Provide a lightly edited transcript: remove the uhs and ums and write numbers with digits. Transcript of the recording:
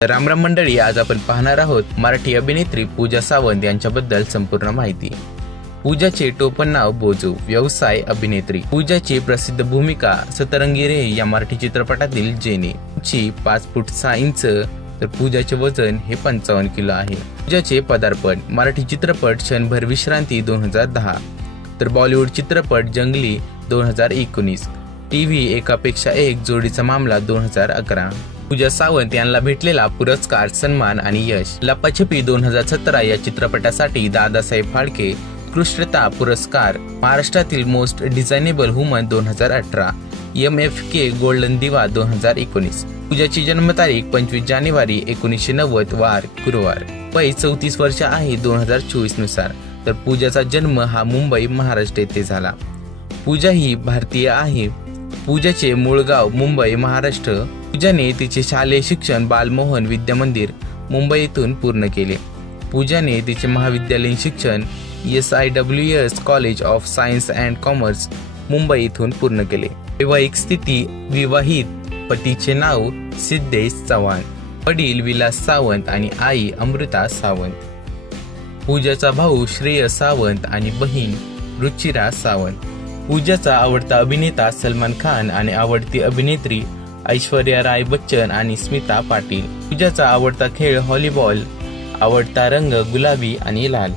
रामराम मंडळी, आज आपण पाहणार आहोत मराठी अभिनेत्री पूजा सावंत यांच्याबद्दल संपूर्ण माहिती। पूजाचे टोपण नाव बोजू, व्यवसाय अभिनेत्री। पूजाची प्रसिद्ध भूमिका सतरंगी रे या मराठी चित्रपटातील जेने। ची 5 फूट 6 इंच तर पूजाचे वजन हे 55 किलो आहे। पूजाचे पदार्पण मराठी चित्रपट क्षणभर विश्रांती 2010, तर बॉलिवूड चित्रपट जंगली 2019, टीव्ही एकापेक्षा एक जोडीचा मामला 2011। पूजा सावंत यांना भेटलेला पुरस्कार, सन्मान आणि यश। लपाछपी 2017 या चित्रपटासाठी दादासाहेब फाळके उत्कृष्टता पुरस्कार, महाराष्ट्रातील मोस्ट डिझायनेबल वुमन 2018, MFK गोल्डन दिवा 2019। पूजाची जन्मतारीख 25 जानेवारी 1990, वार गुरुवार, वय 34 वर्ष आहे 2024 नुसार। तर पूजाचा जन्म हा मुंबई, महाराष्ट्र येथे झाला। पूजा ही भारतीय आहे। पूजाचे मूळ गाव मुंबई, महाराष्ट्र। पूजाने तिचे शालेय शिक्षण बालमोहन विद्या मंदिर, मुंबई येथून पूर्ण केले। पूजाने तिचे महाविद्यालयीन शिक्षण SIWS college of science and commerce, Mumbai येथून पूर्ण केले। वैवाहिक स्थिती विवाहित, पतीचे नाव सिद्धेश चव्हाण, वडील विलास सावंत आणि आई अमृता सावंत। पूजाचा भाऊ श्रेयस सावंत आणि बहीण रुचिरा सावंत। पूजाचा आवडता अभिनेता सलमान खान आणि आवडती अभिनेत्री ऐश्वर्या राय बच्चन आणि स्मिता पाटील। पूजाचा आवडता खेळ व्हॉलीबॉल, आवडता रंग गुलाबी आणि लाल।